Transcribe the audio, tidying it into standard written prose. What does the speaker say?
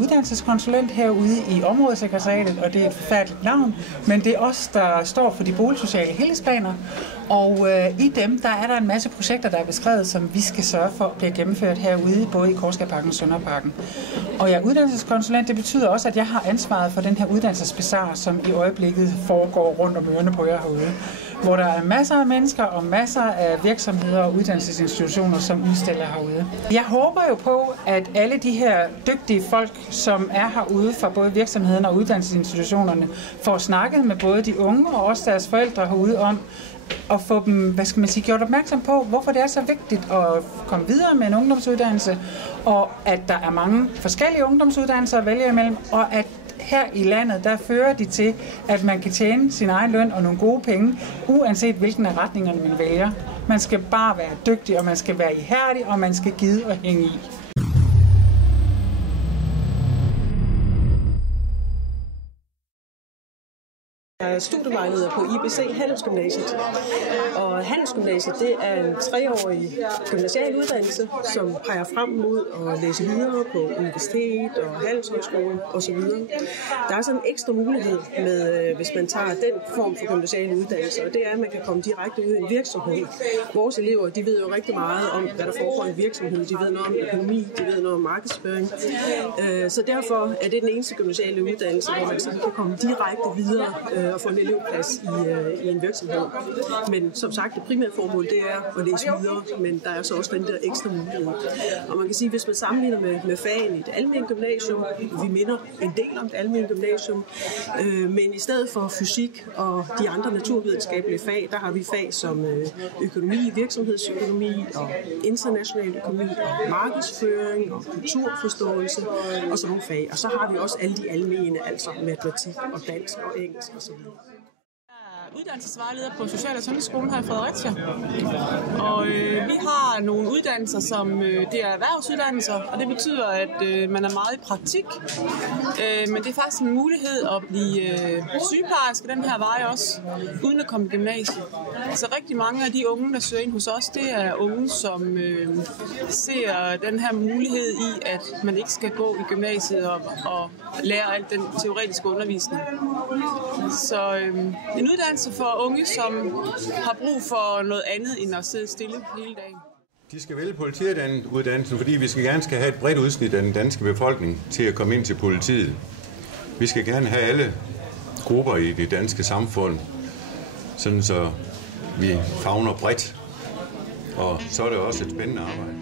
uddannelseskonsulent herude i områdesekretariatet, og det er et forfærdeligt navn, men det er os, der står for de boligsociale helhedsplaner. Og i dem, der er der en masse projekter, der er beskrevet, som vi skal sørge for bliver gennemført herude, både i Korsgaardparken og Sønderparken. Og jeg er uddannelseskonsulent, det betyder også, at jeg har ansvaret for den her uddannelsesbazar, som i øjeblikket foregår rundt om ørerne på jer herude, hvor der er masser af mennesker og masser af virksomheder og uddannelsesinstitutioner, som udstiller herude. Jeg håber jo på, at alle de her dygtige folk, som er herude fra både virksomhederne og uddannelsesinstitutionerne, får snakket med både de unge og også deres forældre herude om, og få dem, gjort opmærksom på, hvorfor det er så vigtigt at komme videre med en ungdomsuddannelse, og at der er mange forskellige ungdomsuddannelser at vælge imellem, og at her i landet, der fører de til, at man kan tjene sin egen løn og nogle gode penge, uanset hvilken af retningerne man vælger. Man skal bare være dygtig, og man skal være ihærdig, og man skal gide at hænge i. Jeg er studievejleder på IBC Handelsgymnasiet, og Handelsgymnasiet det er en 3-årig gymnasial uddannelse, som peger frem mod at læse videre på universitet og handelshøjskole osv. Der er sådan en ekstra mulighed, med, hvis man tager den form for gymnasial uddannelse, og det er, at man kan komme direkte ud i en virksomhed. Vores elever de ved jo rigtig meget om, hvad der foregår i en virksomhed. De ved noget om økonomi, de ved noget om markedsføring. Så derfor er det den eneste gymnasiale uddannelse, hvor man så kan komme direkte videre og få en elevplads i en virksomhed. Men som sagt, det primære formål det er at læse videre, men der er så også den der ekstra mulighed. Og man kan sige, hvis man sammenligner med fagene i et almen gymnasium, vi minder en del om et almen gymnasium, men i stedet for fysik og de andre naturvidenskabelige fag, der har vi fag som økonomi, virksomhedsøkonomi og international økonomi og markedsføring og kulturforståelse og sådan nogle fag. Og så har vi også alle de almene, altså matematik og dansk og engelsk og så videre. Uddannelsesvejleder på Social- og Sundhedsskolen her i Fredericia. Og vi har nogle uddannelser, som det er erhvervsuddannelser, og det betyder, at man er meget i praktik. Men det er faktisk en mulighed at blive sygeplejerske den her vej også, uden at komme i gymnasiet. Så rigtig mange af de unge, der søger ind hos os, det er unge, som ser den her mulighed i, at man ikke skal gå i gymnasiet og lære alt den teoretiske undervisning. Så en uddannelse for unge, som har brug for noget andet end at sidde stille hele dagen. De skal vælge politiuddannelsen, fordi vi gerne skal have et bredt udsnit af den danske befolkning til at komme ind til politiet. Vi skal gerne have alle grupper i det danske samfund, sådan så vi favner bredt. Og så er det også et spændende arbejde.